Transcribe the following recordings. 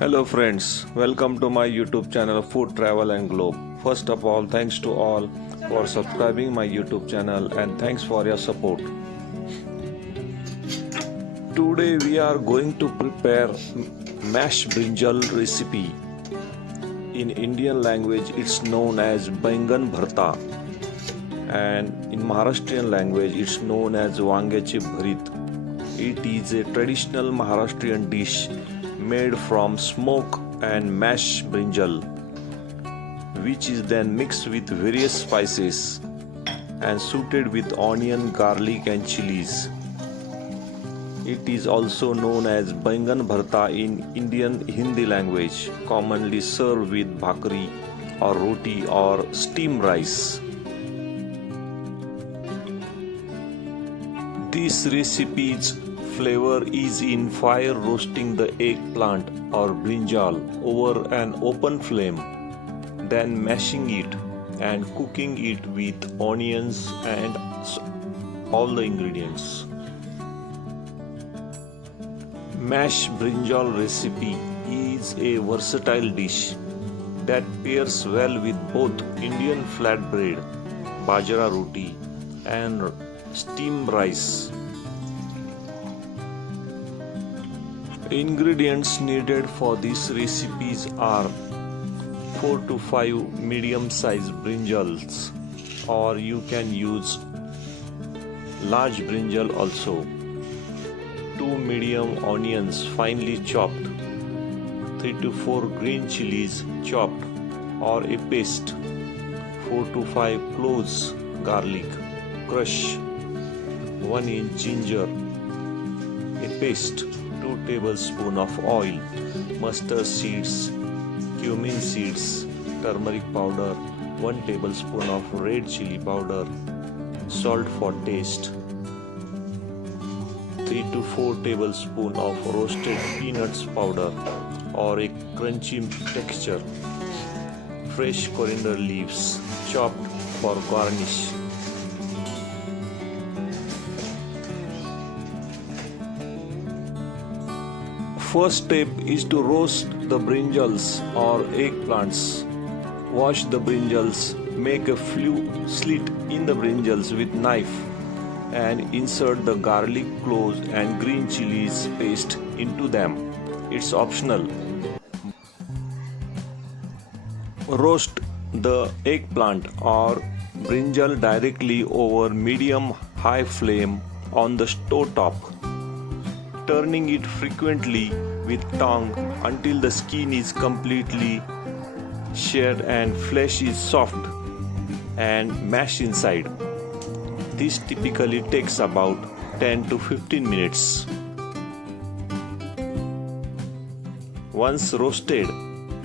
Hello friends, welcome to my YouTube channel Food Travel and Globe. First of all, thanks to all for subscribing my YouTube channel and thanks for your support. Today we are going to prepare mashed brinjal recipe. In Indian language it's known as Baingan Bharta and in Maharashtrian language it's known as Vangyache Bharit. It is a traditional Maharashtrian dish made from smoke and mashed brinjal, which is then mixed with various spices and suited with onion, garlic and chilies. It is also known as Baingan Bharta in Indian Hindi language, commonly served with Bhakri or roti or steamed rice. This recipe's flavor is in fire roasting the eggplant or brinjal over an open flame, then mashing it and cooking it with onions and all the ingredients. Mashed brinjal recipe is a versatile dish that pairs well with both Indian flatbread, bajra roti and steamed rice. Ingredients needed for these recipes are 4 to 5 medium-sized brinjals, or you can use large brinjal also, 2 medium onions finely chopped, 3 to 4 green chilies chopped or a paste, 4 to 5 cloves garlic crushed, 1 inch ginger, a paste, 2 tablespoons of oil, mustard seeds, cumin seeds, turmeric powder, 1 tablespoon of red chili powder, salt for taste, 3 to 4 tablespoons of roasted peanuts powder or a crunchy texture, fresh coriander leaves chopped for garnish. First step is to roast the brinjals or eggplants. Wash the brinjals, make a few slits in the brinjals with knife and insert the garlic cloves and green chilies paste into them. It's optional. Roast the eggplant or brinjal directly over medium-high flame on the stove top, turning it frequently with tongue until the skin is completely shed and flesh is soft and mashed inside. This typically takes about 10 to 15 minutes. Once roasted,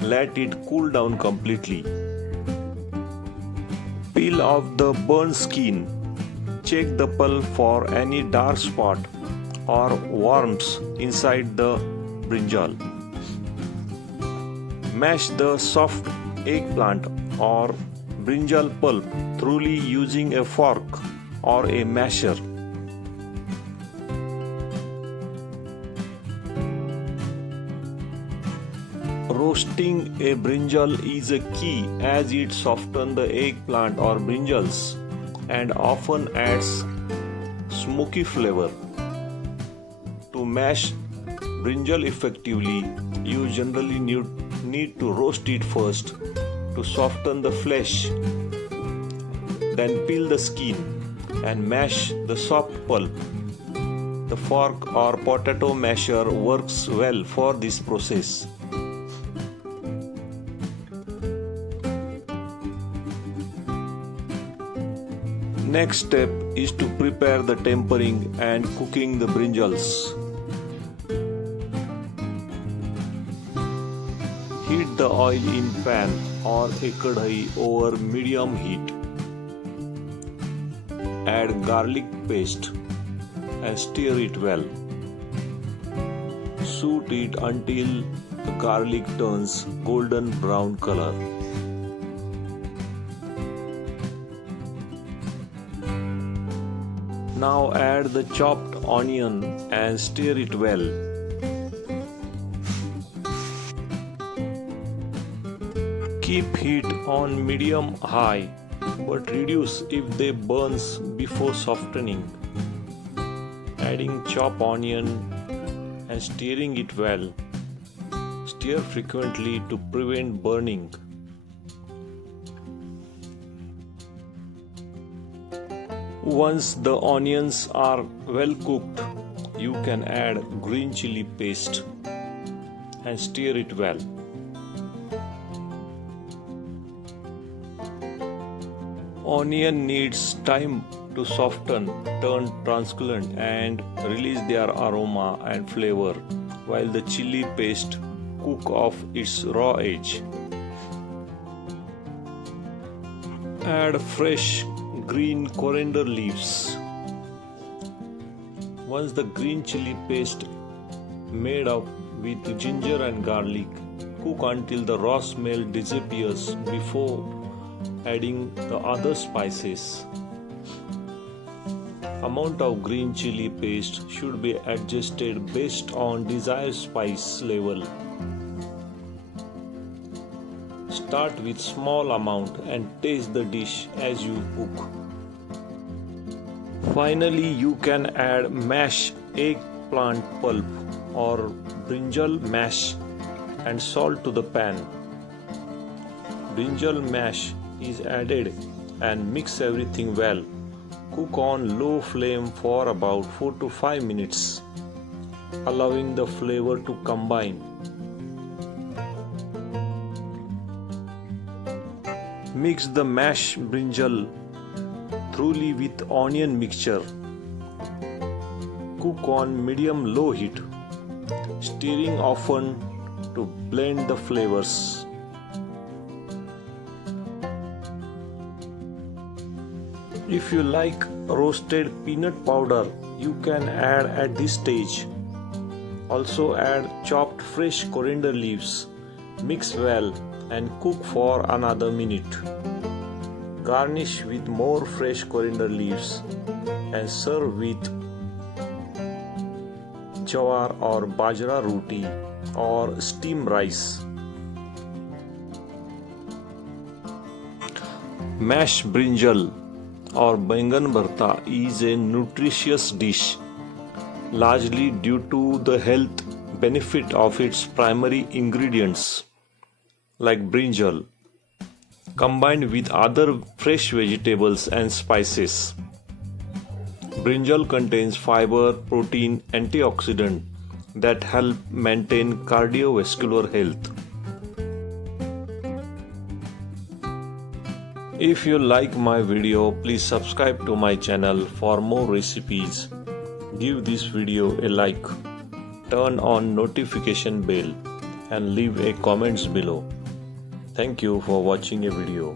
let it cool down completely. Peel off the burnt skin. Check the pulp for any dark spot or worms inside the brinjal. Mash the soft eggplant or brinjal pulp thoroughly using a fork or a masher. Roasting a brinjal is a key as it softens the eggplant or brinjals and often adds smoky flavor. To mash brinjal effectively, you generally need to roast it first to soften the flesh, then peel the skin and mash the soft pulp. The fork or potato masher works well for this process. Next step is to prepare the tempering and cooking the brinjals. Heat the oil in pan or a kadhai over medium heat. Add garlic paste and stir it well. Saute it until the garlic turns golden brown color. Now add the chopped onion and stir it well. Keep heat on medium high, but reduce if they burns before softening. Adding chopped onion and stirring it well. Stir frequently to prevent burning. Once the onions are well cooked, you can add green chili paste and stir it well. Onion needs time to soften, turn translucent and release their aroma and flavor, while the chili paste cook off its raw edge. Add fresh green coriander leaves. Once the green chili paste made up with ginger and garlic, cook until the raw smell disappears before adding the other spices. Amount of green chili paste should be adjusted based on desired spice level. Start with small amount and taste the dish as you cook. Finally, you can add mashed eggplant pulp or brinjal mash and salt to the pan. Brinjal mash is added and mix everything well. Cook on low flame for about 4 to 5 minutes, allowing the flavor to combine. Mix the mashed brinjal thoroughly with onion mixture. Cook on medium-low heat, stirring often to blend the flavors. If you like roasted peanut powder, you can add at this stage. Also add chopped fresh coriander leaves. Mix well and cook for another minute. Garnish with more fresh coriander leaves and serve with jowar or bajra roti or steamed rice. Mashed brinjal or Baingan Bharta is a nutritious dish, largely due to the health benefit of its primary ingredients like brinjal, combined with other fresh vegetables and spices. Brinjal contains fiber, protein, antioxidant that help maintain cardiovascular health. If you like my video, please subscribe to my channel for more recipes. Give this video a like, turn on notification bell and leave a comments below. Thank you for watching a video.